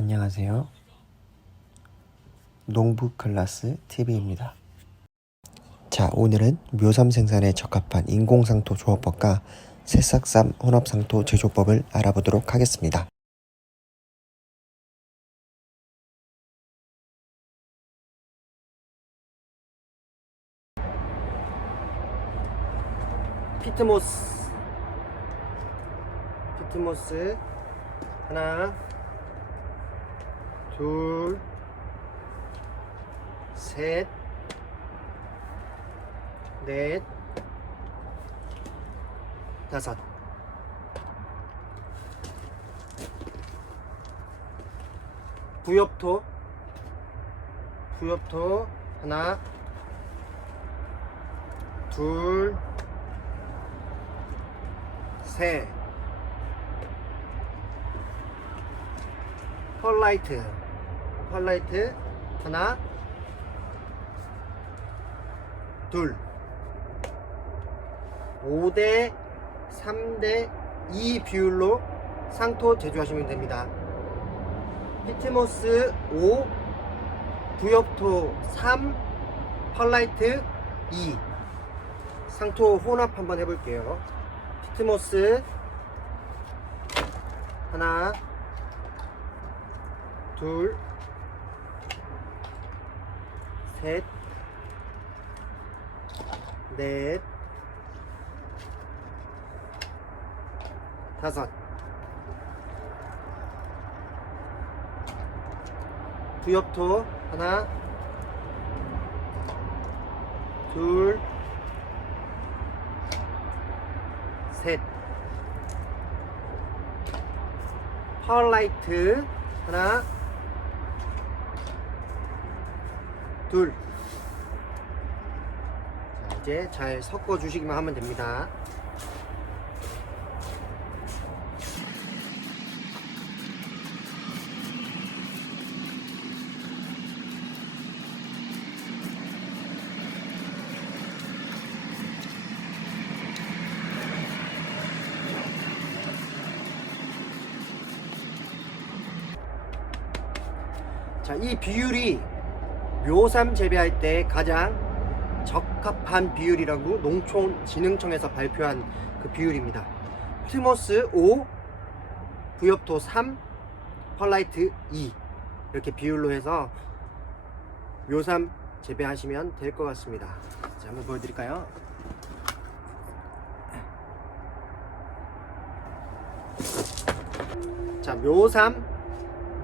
안녕하세요. 농부 클라스 TV입니다. 자, 오늘은 묘삼 생산에 적합한 인공상토 조합법과 새싹쌈 혼합상토 제조법을 알아보도록 하겠습니다. 피트모스 피트모스 하나 둘, 셋, 넷, 다섯. 부엽토, 부엽토 하나, 둘, 셋. 펄라이트 펄라이트. 하나. 둘. 5대 3대 2 비율로 상토 제조하시면 됩니다. 피트모스 5 부엽토 3 펄라이트 2 상토 혼합 한번 해볼게요. 피트모스 하나 둘, 셋, 넷, 다섯. 부엽토 하나, 둘, 셋. 파워라이트 하나, 둘. 자, 이제 잘 섞어 주시기만 하면 됩니다. 자, 이 비율이 묘삼 재배할 때 가장 적합한 비율이라고 농촌진흥청에서 발표한 그 비율입니다. 트모스 5, 부엽토 3, 펄라이트 2 이렇게 비율로 해서 묘삼 재배하시면 될 것 같습니다. 자, 한번 보여드릴까요? 자, 묘삼,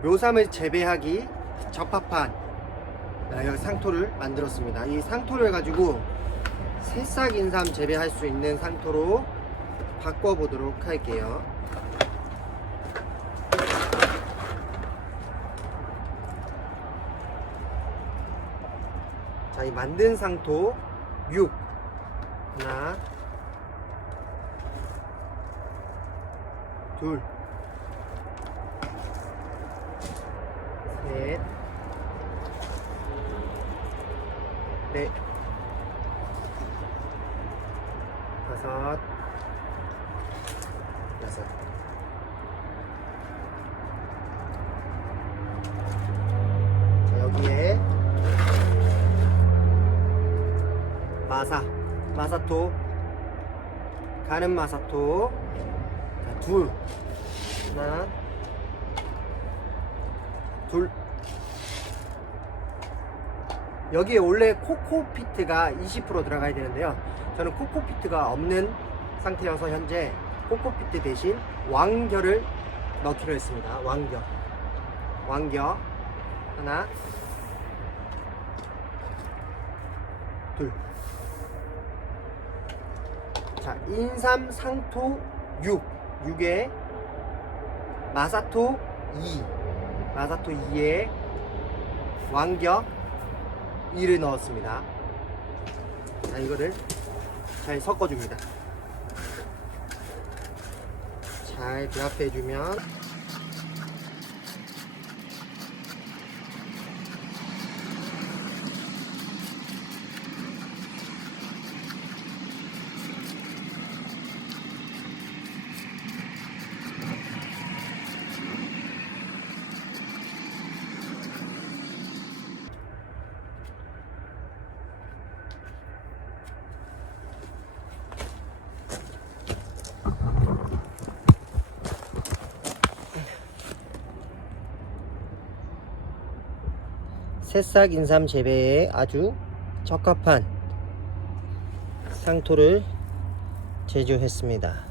묘삼을 재배하기 적합한 아, 여기 상토를 만들었습니다. 이 상토를 가지고 새싹 인삼 재배할 수 있는 상토로 바꿔보도록 할게요. 자, 이 만든 상토 6 하나 둘 셋, 넷, 다섯, 여섯. 자, 여기에 마사, 마사토, 가는 마사토, 자, 둘, 하나, 둘. 여기에 원래 코코피트가 20% 들어가야 되는데요. 저는 코코피트가 없는 상태여서 현재 코코피트 대신 왕겨를 넣기로 했습니다. 왕겨. 왕겨. 하나. 둘. 자, 인삼 상토 6. 6에 마사토 2. 마사토 2에 왕겨 2를 넣었습니다. 자, 이거를 잘 섞어줍니다. 잘 배합해주면 새싹 인삼 재배에 아주 적합한 상토를 제조했습니다.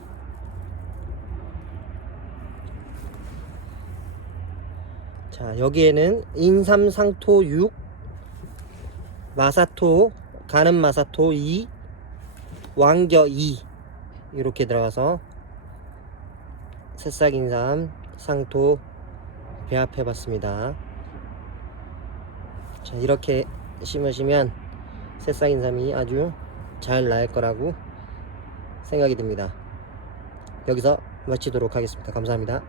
자, 여기에는 인삼 상토 6, 마사토, 가는 마사토 2, 왕겨 2 이렇게 들어가서 새싹 인삼 상토 배합해 봤습니다. 자, 이렇게 심으시면 새싹 인 삼이 아주 잘 날 거라고 생각이 듭니다. 여기서 마치도록 하겠습니다. 감사합니다.